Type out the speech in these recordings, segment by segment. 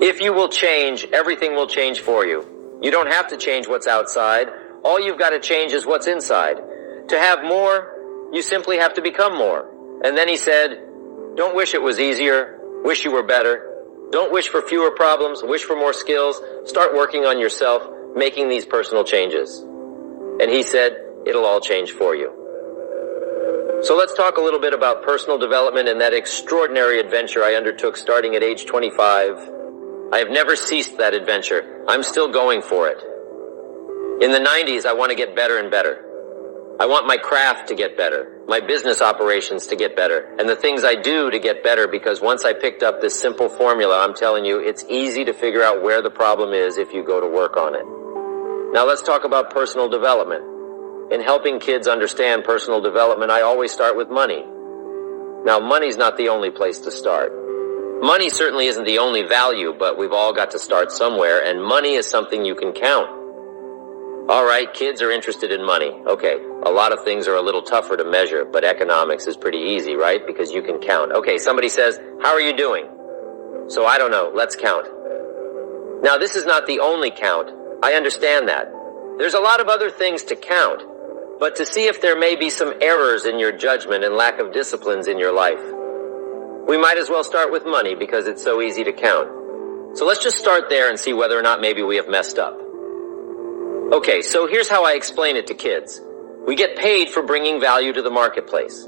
If you will change, everything will change for you. You don't have to change what's outside. All you've got to change is what's inside. To have more, you simply have to become more. And then he said, don't wish it was easier, wish you were better. Don't wish for fewer problems, wish for more skills. Start working on yourself, making these personal changes. And he said, it'll all change for you. So let's talk a little bit about personal development and that extraordinary adventure I undertook starting at age 25. I have never ceased that adventure. I'm still going for it. In the 90s, I want to get better and better. I want my craft to get better, my business operations to get better, and the things I do to get better, because once I picked up this simple formula, I'm telling you, it's easy to figure out where the problem is if you go to work on it. Now let's talk about personal development. In helping kids understand personal development, I always start with money. Now, money's not the only place to start. Money certainly isn't the only value, but we've all got to start somewhere, and money is something you can count. All right, kids are interested in money. Okay, a lot of things are a little tougher to measure, but economics is pretty easy, right? Because you can count. Okay, somebody says, how are you doing? So I don't know, let's count. Now, this is not the only count. I understand that. There's a lot of other things to count, but to see if there may be some errors in your judgment and lack of disciplines in your life, we might as well start with money because it's so easy to count. So let's just start there and see whether or not maybe we have messed up. Okay, so here's how I explain it to kids. We get paid for bringing value to the marketplace.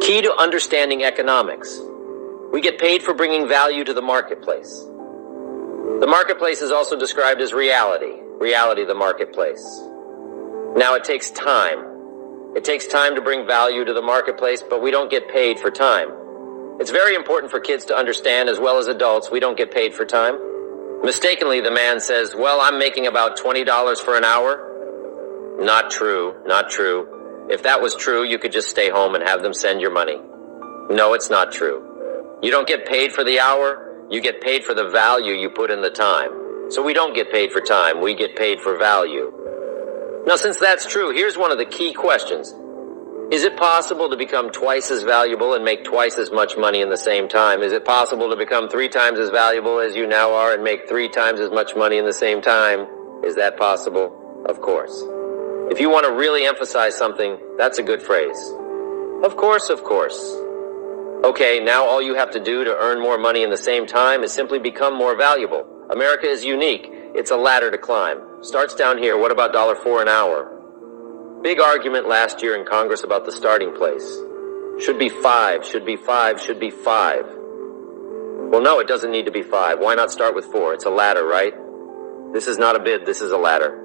Key to understanding economics. We get paid for bringing value to the marketplace. The marketplace is also described as reality. Reality, the marketplace. Now, it takes time. It takes time to bring value to the marketplace, but we don't get paid for time. It's very important for kids to understand, as well as adults, we don't get paid for time. Mistakenly, the man says, well, I'm making about $20 for an hour. Not true, not true. If that was true, you could just stay home and have them send your money. No, it's not true. You don't get paid for the hour, you get paid for the value you put in the time. So we don't get paid for time, we get paid for value. Now, since that's true, here's one of the key questions. Is it possible to become twice as valuable and make twice as much money in the same time? Is it possible to become 3 times as valuable as you now are and make 3 times as much money in the same time? Is that possible? Of course. If you want to really emphasize something, that's a good phrase. Of course, of course. Okay, now all you have to do to earn more money in the same time is simply become more valuable. America is unique. It's a ladder to climb. Starts down here. What about $4 an hour? Big argument last year in Congress about the starting place. Should be 5, should be 5, should be 5. Well, no, it doesn't need to be 5. Why not start with 4? It's a ladder, right? This is not a bid, this is a ladder.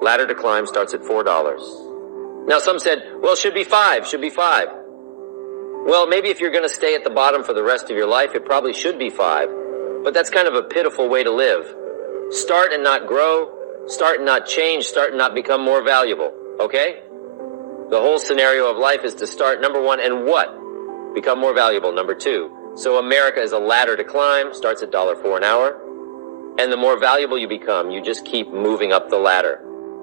Ladder to climb starts at $4. Now, some said, well, should be 5, should be 5. Well, maybe if you're going to stay at the bottom for the rest of your life, it probably should be 5. But that's kind of a pitiful way to live. Start and not grow, start and not change, start and not become more valuable. Okay? The whole scenario of life is to start, number 1, and what? Become more valuable, number 2. So America is a ladder to climb, starts at $4 an hour. And the more valuable you become, you just keep moving up the ladder.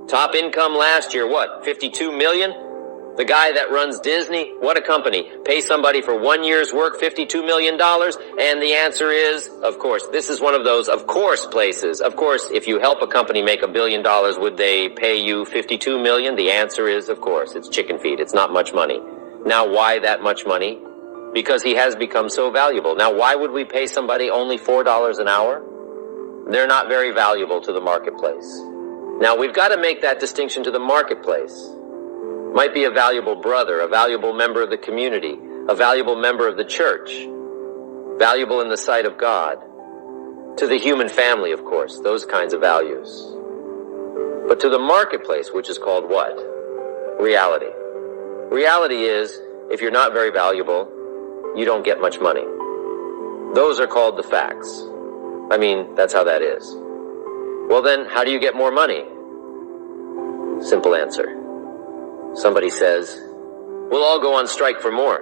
Top income last year, what? 52 million? The guy that runs Disney, what a company. Pay somebody for 1 year's work, $52 million? And the answer is, of course, this is one of those of course places. Of course, if you help a company make $1 billion, would they pay you $52 million? The answer is, of course, it's chicken feed. It's not much money. Now, why that much money? Because he has become so valuable. Now, why would we pay somebody only $4 an hour? They're not very valuable to the marketplace. Now, we've got to make that distinction to the marketplace. Might be a valuable brother, a valuable member of the community, a valuable member of the church, valuable in the sight of God, to the human family, of course, those kinds of values. But to the marketplace, which is called what? Reality. Reality is, if you're not very valuable, you don't get much money. Those are called the facts. I mean, that's how that is. Well then, how do you get more money? Simple answer. Somebody says, we'll all go on strike for more.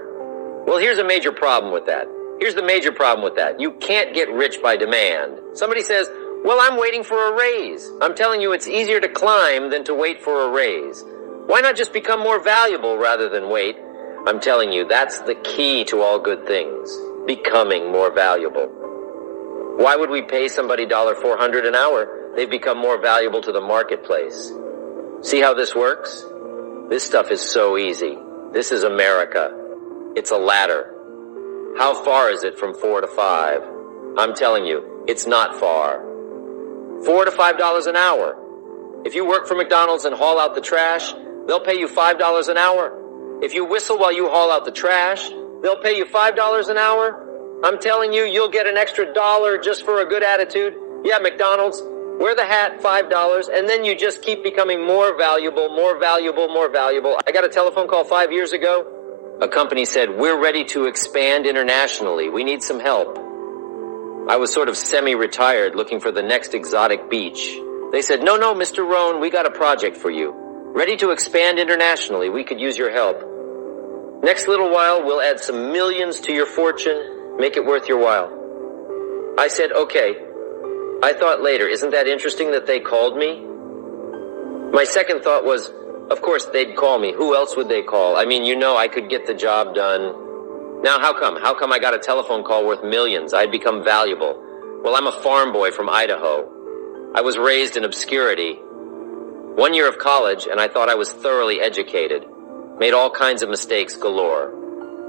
Well, here's a major problem with that. Here's the major problem with that. You can't get rich by demand. Somebody says, well, I'm waiting for a raise. I'm telling you, it's easier to climb than to wait for a raise. Why not just become more valuable rather than wait? I'm telling you, that's the key to all good things. Becoming more valuable. Why would we pay somebody $400 an hour? They've become more valuable to the marketplace. See how this works? This stuff is so easy. This is America. It's a ladder. How far is it from 4 to 5? I'm telling you, it's not far. $4 to $5 an hour. If you work for McDonald's and haul out the trash, they'll pay you $5 an hour. If you whistle while you haul out the trash, they'll pay you $5 an hour. I'm telling you, you'll get an extra $1 just for a good attitude. Yeah, McDonald's, wear the hat, $5, and then you just keep becoming more valuable, more valuable, more valuable. I got a telephone call 5 years ago. A company said, we're ready to expand internationally. We need some help. I was sort of semi-retired looking for the next exotic beach. They said, no, Mr. Rohn, we got a project for you. Ready to expand internationally. We could use your help. Next little while, we'll add some millions to your fortune. Make it worth your while. I said, okay. I thought later, isn't that interesting that they called me? My second thought was, of course they'd call me. Who else would they call? I mean, I could get the job done. Now, how come? How come I got a telephone call worth millions? I'd become valuable. Well, I'm a farm boy from Idaho. I was raised in obscurity. 1 year of college, and I thought I was thoroughly educated. Made all kinds of mistakes galore.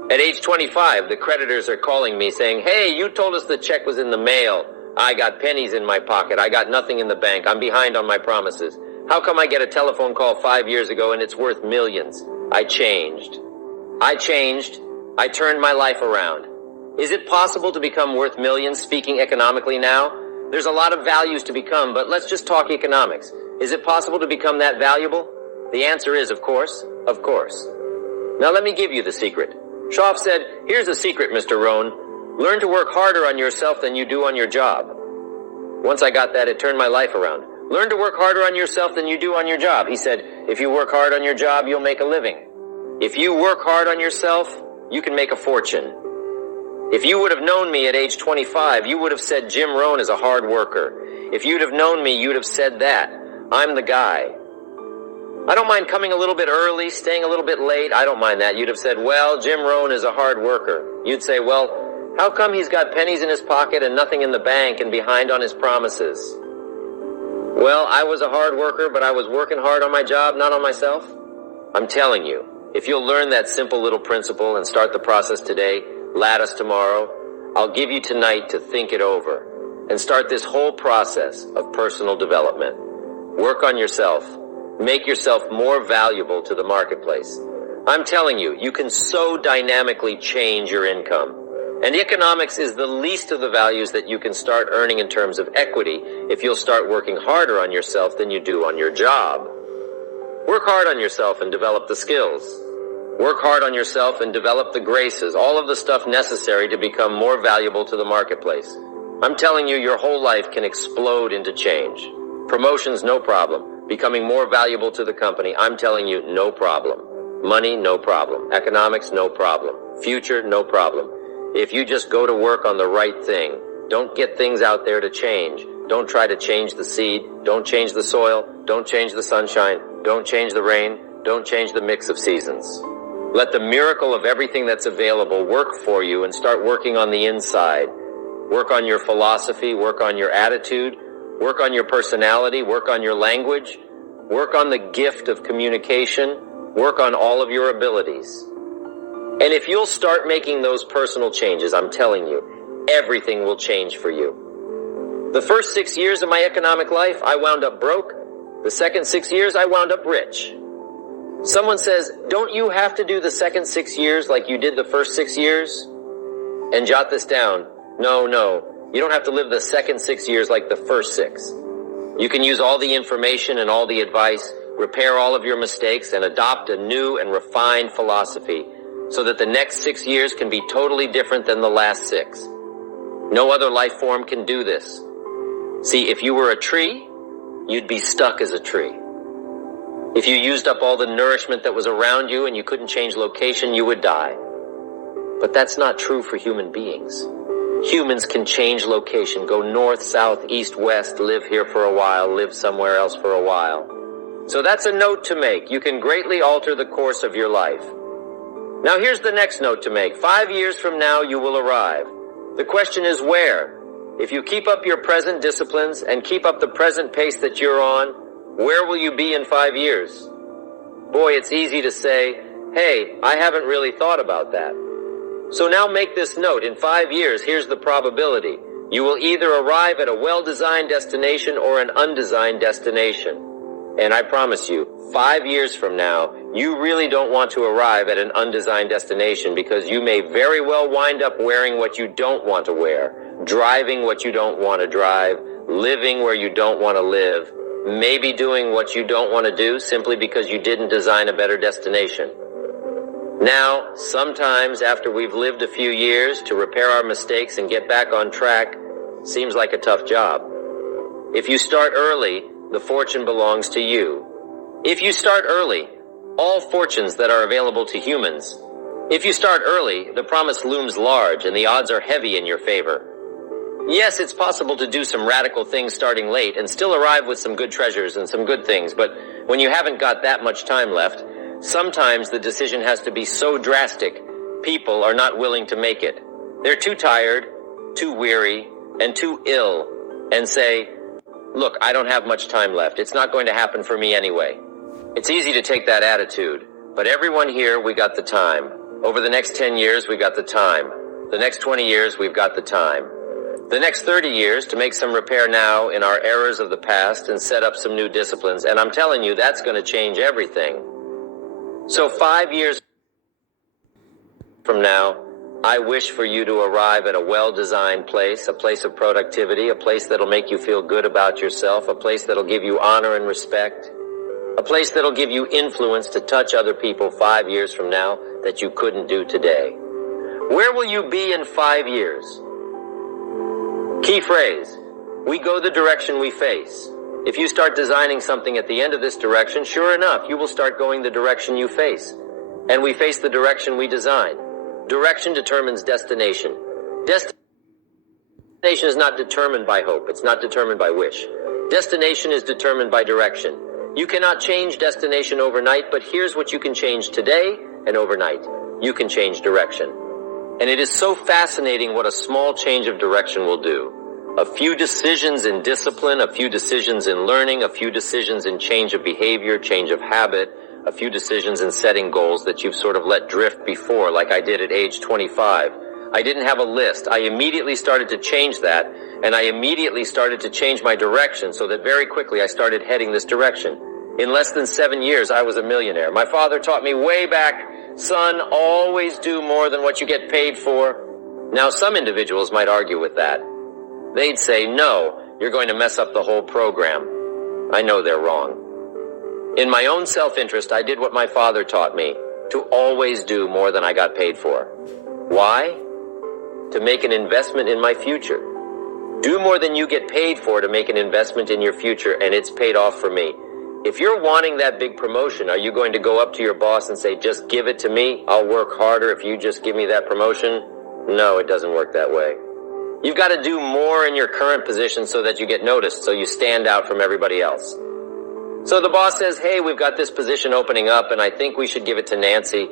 At age 25, the creditors are calling me saying, hey, you told us the check was in the mail. I got pennies in my pocket. I got nothing in the bank. I'm behind on my promises. How come I get a telephone call 5 years ago and it's worth millions? I changed. I turned my life around. Is it possible to become worth millions, speaking economically now? There's a lot of values to become, but let's just talk economics. Is it possible to become that valuable? The answer is, of course. Of course. Now let me give you the secret. Schaaf said, here's a secret, Mr. Rohn. Learn to work harder on yourself than you do on your job. Once I got that, it turned my life around. Learn to work harder on yourself than you do on your job. He said, if you work hard on your job, you'll make a living. If you work hard on yourself, you can make a fortune. If you would have known me at age 25, you would have said Jim Rohn is a hard worker. If you'd have known me, you'd have said that. I'm the guy. I don't mind coming a little bit early, staying a little bit late. I don't mind that. You'd have said, well, Jim Rohn is a hard worker. You'd say, well, how come he's got pennies in his pocket and nothing in the bank and behind on his promises? Well, I was a hard worker, but I was working hard on my job, not on myself. I'm telling you, if you'll learn that simple little principle and start the process today, lattice tomorrow, I'll give you tonight to think it over and start this whole process of personal development. Work on yourself. Make yourself more valuable to the marketplace. I'm telling you, you can so dynamically change your income. And economics is the least of the values that you can start earning in terms of equity if you'll start working harder on yourself than you do on your job. Work hard on yourself and develop the skills. Work hard on yourself and develop the graces, all of the stuff necessary to become more valuable to the marketplace. I'm telling you, your whole life can explode into change. Promotions, no problem. Becoming more valuable to the company, I'm telling you, no problem. Money, no problem. Economics, no problem. Future, no problem. If you just go to work on the right thing, don't get things out there to change. Don't try to change the seed. Don't change the soil. Don't change the sunshine. Don't change the rain. Don't change the mix of seasons. Let the miracle of everything that's available work for you and start working on the inside. Work on your philosophy. Work on your attitude. Work on your personality. Work on your language. Work on the gift of communication. Work on all of your abilities. And if you'll start making those personal changes, I'm telling you, everything will change for you. The first 6 years of my economic life, I wound up broke. The second 6 years, I wound up rich. Someone says, don't you have to do the second 6 years like you did the first 6 years? And jot this down. No. You don't have to live the second 6 years like the first 6. You can use all the information and all the advice, repair all of your mistakes, and adopt a new and refined philosophy so that the next 6 years can be totally different than the last 6. No other life form can do this. See, if you were a tree, you'd be stuck as a tree. If you used up all the nourishment that was around you and you couldn't change location, you would die. But that's not true for human beings. Humans can change location, go north, south, east, west, live here for a while, live somewhere else for a while. So that's a note to make. You can greatly alter the course of your life. Now here's the next note to make. 5 years from now, you will arrive. The question is where? if you keep up your present disciplines and keep up the present pace that you're on, where will you be in 5 years? Boy, it's easy to say, hey, I haven't really thought about that. So now make this note. In 5 years, here's the probability. You will either arrive at a well-designed destination or an undesigned destination. And I promise you, 5 years from now, you really don't want to arrive at an undesigned destination because you may very well wind up wearing what you don't want to wear, driving what you don't want to drive, living where you don't want to live, maybe doing what you don't want to do simply because you didn't design a better destination. Now, sometimes after we've lived a few years, to repair our mistakes and get back on track seems like a tough job. If you start early, the fortune belongs to you. If you start early, all fortunes that are available to humans. If you start early, the promise looms large and the odds are heavy in your favor. Yes, it's possible to do some radical things starting late and still arrive with some good treasures and some good things, but when you haven't got that much time left, sometimes the decision has to be so drastic, people are not willing to make it. They're too tired, too weary, and too ill, and say, look, I don't have much time left. It's not going to happen for me anyway. It's easy to take that attitude, but everyone here, we got the time. Over the next 10 years, we got the time. The next 20 years, we've got the time. The next 30 years to make some repair now in our errors of the past and set up some new disciplines, and I'm telling you, that's going to change everything. So 5 years from now, I wish for you to arrive at a well-designed place, a place of productivity, a place that'll make you feel good about yourself, a place that'll give you honor and respect, a place that'll give you influence to touch other people 5 years from now that you couldn't do today. Where will you be in 5 years? Key phrase, we go the direction we face. If you start designing something at the end of this direction, sure enough, you will start going the direction you face. And we face the direction we design. Direction determines destination. Destination is not determined by hope. It's not determined by wish. Destination is determined by direction. You cannot change destination overnight, but here's what you can change today and overnight. You can change direction. And it is so fascinating what a small change of direction will do. A few decisions in discipline, a few decisions in learning, a few decisions in change of behavior, change of habit, a few decisions in setting goals that you've sort of let drift before, like I did at age 25. I didn't have a list. I immediately started to change that, and I immediately started to change my direction so that very quickly I started heading this direction. In less than 7 years, I was a millionaire. My father taught me way back, son, always do more than what you get paid for. Now, some individuals might argue with that. They'd say, no, you're going to mess up the whole program. I know they're wrong. In my own self-interest, I did what my father taught me, to always do more than I got paid for. Why? To make an investment in my future. Do more than you get paid for to make an investment in your future, and it's paid off for me. If you're wanting that big promotion, are you going to go up to your boss and say, just give it to me, I'll work harder if you just give me that promotion? No, it doesn't work that way. You've got to do more in your current position so that you get noticed, so you stand out from everybody else. So the boss says, hey, we've got this position opening up, and I think we should give it to Nancy.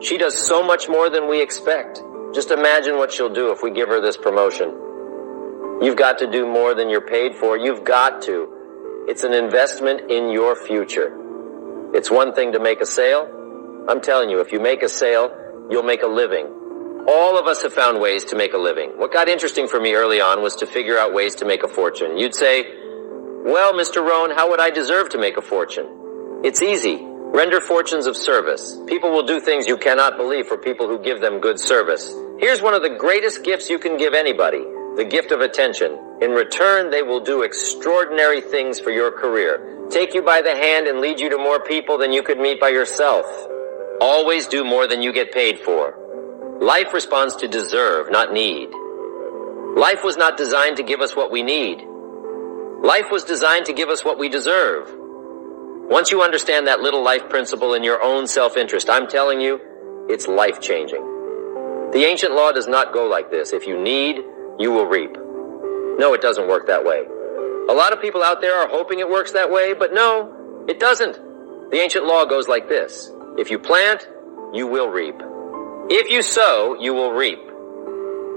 She does so much more than we expect. Just imagine what she'll do if we give her this promotion. You've got to do more than you're paid for. You've got to. It's an investment in your future. It's one thing to make a sale. I'm telling you, if you make a sale, you'll make a living. All of us have found ways to make a living. What got interesting for me early on was to figure out ways to make a fortune. You'd say, well, Mr. Rohn, how would I deserve to make a fortune? It's easy. Render fortunes of service. People will do things you cannot believe for people who give them good service. Here's one of the greatest gifts you can give anybody, the gift of attention. In return, they will do extraordinary things for your career. Take you by the hand and lead you to more people than you could meet by yourself. Always do more than you get paid for. Life responds to deserve, not need. Life was not designed to give us what we need. Life was designed to give us what we deserve. Once you understand that little life principle in your own self-interest, I'm telling you, it's life-changing. The ancient law does not go like this. If you need, you will reap. No, it doesn't work that way. A lot of people out there are hoping it works that way, but no, it doesn't. The ancient law goes like this. If you plant, you will reap. If you sow, you will reap.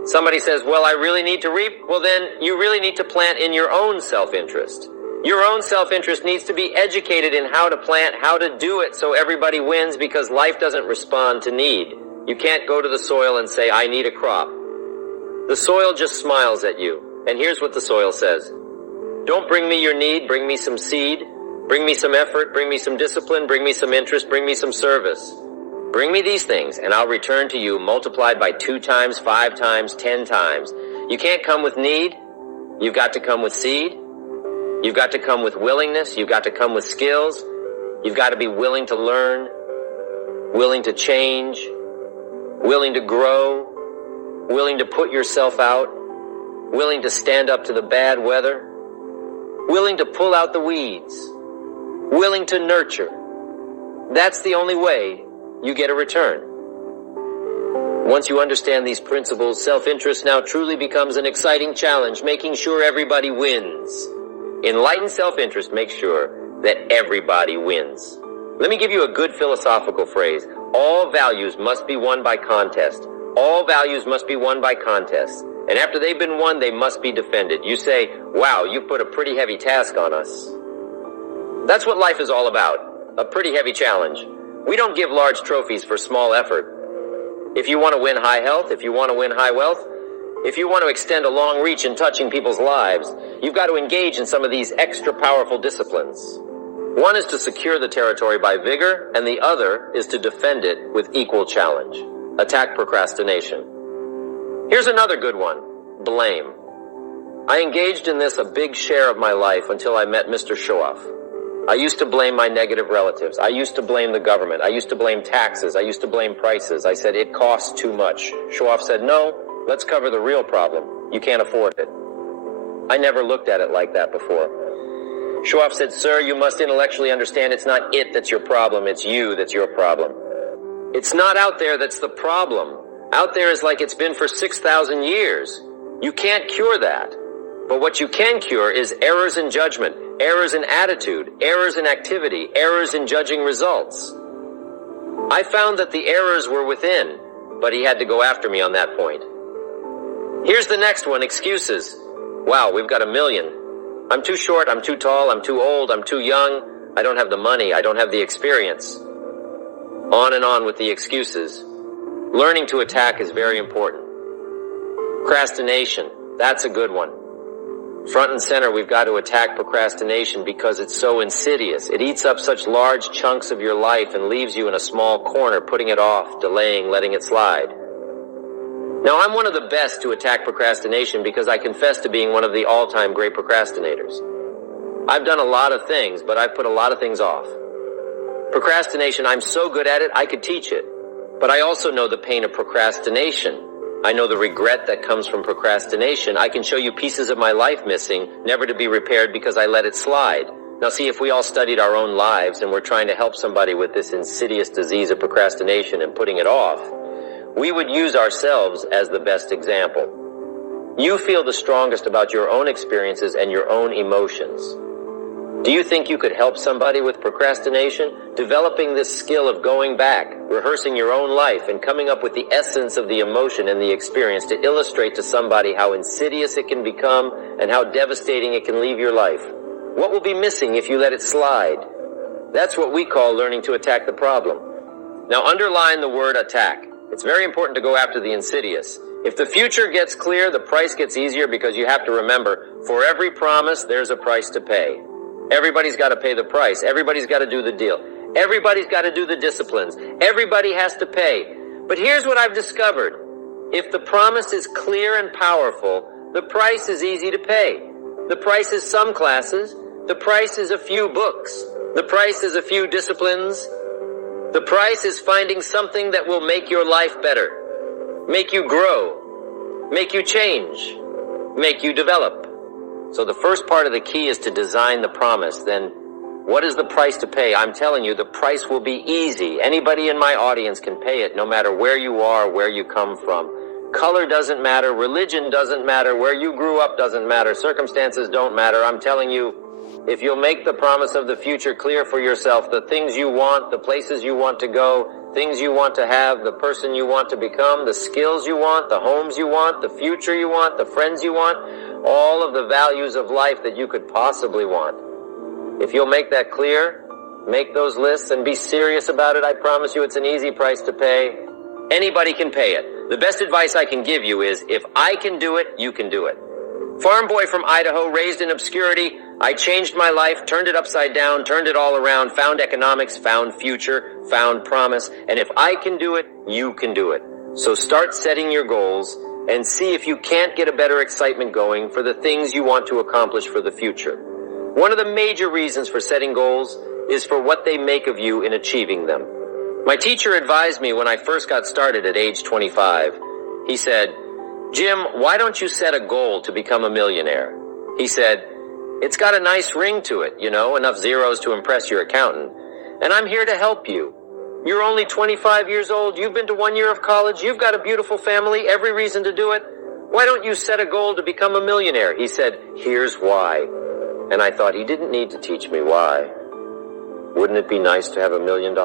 Somebody says, well, I really need to reap. Well, then you really need to plant in your own self-interest. Your own self-interest needs to be educated in how to plant, how to do it so everybody wins, because life doesn't respond to need. You can't go to the soil and say, I need a crop. The soil just smiles at you. And here's what the soil says. Don't bring me your need, bring me some seed. Bring me some effort, bring me some discipline, bring me some interest, bring me some service. Bring me these things, and I'll return to you multiplied by 2 times, 5 times, 10 times. You can't come with need. You've got to come with seed. You've got to come with willingness. You've got to come with skills. You've got to be willing to learn, willing to change, willing to grow, willing to put yourself out, willing to stand up to the bad weather, willing to pull out the weeds, willing to nurture. That's the only way you get a return. Once you understand these principles, self-interest now truly becomes an exciting challenge, making sure everybody wins. Enlightened self-interest makes sure that everybody wins. Let me give you a good philosophical phrase. All values must be won by contest. All values must be won by contest. And after they've been won, they must be defended. You say, wow, you put a pretty heavy task on us. That's what life is all about. A pretty heavy challenge. We don't give large trophies for small effort. If you want to win high health, if you want to win high wealth, if you want to extend a long reach in touching people's lives, you've got to engage in some of these extra powerful disciplines. One is to secure the territory by vigor, and the other is to defend it with equal challenge. Attack procrastination. Here's another good one. Blame. I engaged in this a big share of my life until I met Mr. Showoff. I used to blame my negative relatives. I used to blame the government. I used to blame taxes. I used to blame prices. I said, it costs too much. Showoff said, no, let's cover the real problem. You can't afford it. I never looked at it like that before. Showoff said, sir, you must intellectually understand it's not it that's your problem, it's you that's your problem. It's not out there that's the problem. Out there is like it's been for 6,000 years. You can't cure that. But what you can cure is errors in judgment, errors in attitude, errors in activity, errors in judging results. I found that the errors were within, but he had to go after me on that point. Here's the next one, excuses. Wow, we've got 1 million. I'm too short, I'm too tall, I'm too old, I'm too young, I don't have the money, I don't have the experience. On and on with the excuses. Learning to attack is very important. Procrastination, that's a good one. Front and center, we've got to attack procrastination because it's so insidious. It eats up such large chunks of your life and leaves you in a small corner, putting it off, delaying, letting it slide. Now, I'm one of the best to attack procrastination because I confess to being one of the all-time great procrastinators. I've done a lot of things, but I've put a lot of things off. Procrastination, I'm so good at it, I could teach it. But I also know the pain of procrastination. I know the regret that comes from procrastination. I can show you pieces of my life missing, never to be repaired because I let it slide. Now see, if we all studied our own lives and we're trying to help somebody with this insidious disease of procrastination and putting it off, we would use ourselves as the best example. You feel the strongest about your own experiences and your own emotions. Do you think you could help somebody with procrastination? Developing this skill of going back, rehearsing your own life, and coming up with the essence of the emotion and the experience to illustrate to somebody how insidious it can become and how devastating it can leave your life. What will be missing if you let it slide? That's what we call learning to attack the problem. Now underline the word attack. It's very important to go after the insidious. If the future gets clear, the price gets easier because you have to remember, for every promise, there's a price to pay. Everybody's got to pay the price. Everybody's got to do the deal. Everybody's got to do the disciplines. Everybody has to pay. But here's what I've discovered. If the promise is clear and powerful, the price is easy to pay. The price is some classes. The price is a few books. The price is a few disciplines. The price is finding something that will make your life better, make you grow, make you change, make you develop. So the first part of the key is to design the promise. Then what is the price to pay? I'm telling you, the price will be easy. Anybody in my audience can pay it, no matter where you are, where you come from. Color doesn't matter. Religion doesn't matter. Where you grew up doesn't matter. Circumstances don't matter. I'm telling you, if you'll make the promise of the future clear for yourself, the things you want, the places you want to go, things you want to have, the person you want to become, the skills you want, the homes you want, the future you want, the friends you want, all of the values of life that you could possibly want. If you'll make that clear, make those lists and be serious about it, I promise you it's an easy price to pay. Anybody can pay it. The best advice I can give you is, if I can do it, you can do it. Farm boy from Idaho, raised in obscurity, I changed my life, turned it upside down, turned it all around, found economics, found future, found promise, and if I can do it, you can do it. So start setting your goals and see if you can't get a better excitement going for the things you want to accomplish for the future. One of the major reasons for setting goals is for what they make of you in achieving them. My teacher advised me when I first got started at age 25. He said, "Jim, why don't you set a goal to become a millionaire?" He said, "It's got a nice ring to it, enough zeros to impress your accountant. And I'm here to help you. You're only 25 years old. You've been to 1 year of college. You've got a beautiful family, every reason to do it. Why don't you set a goal to become a millionaire?" He said, "Here's why." And I thought, he didn't need to teach me why. Wouldn't it be nice to have $1 million?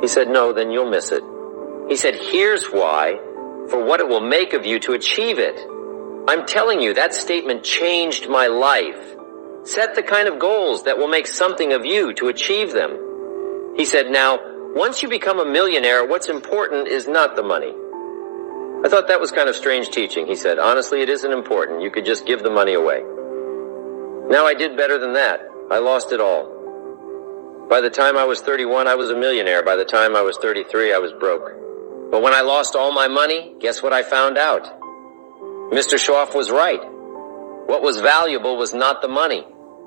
He said, "No, then you'll miss it." He said, "Here's why, for what it will make of you to achieve it." I'm telling you, that statement changed my life. Set the kind of goals that will make something of you to achieve them. He said, "Now, once you become a millionaire, what's important is not the money." I thought that was kind of strange teaching. He said, "Honestly, it isn't important. You could just give the money away." Now I did better than that. I lost it all. By the time I was 31, I was a millionaire. By the time I was 33, I was broke. But when I lost all my money, guess what I found out? Mr. Schroff was right. What was valuable was not the money.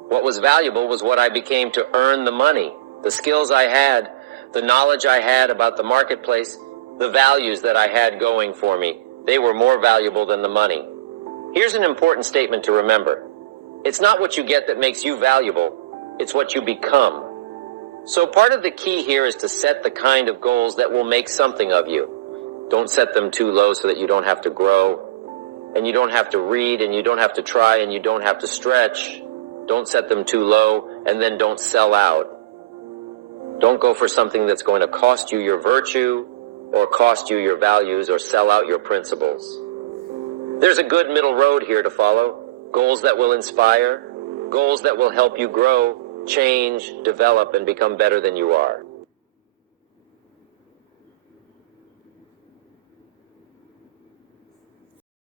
What was valuable was what I became to earn the money. The skills I had, the knowledge I had about the marketplace, the values that I had going for me, they were more valuable than the money. Here's an important statement to remember. It's not what you get that makes you valuable. It's what you become. So part of the key here is to set the kind of goals that will make something of you. Don't set them too low so that you don't have to grow, and you don't have to read, and you don't have to try, and you don't have to stretch. Don't set them too low, and then don't sell out. Don't go for something that's going to cost you your virtue, or cost you your values, or sell out your principles. There's a good middle road here to follow. Goals that will inspire, goals that will help you grow, change, develop, and become better than you are.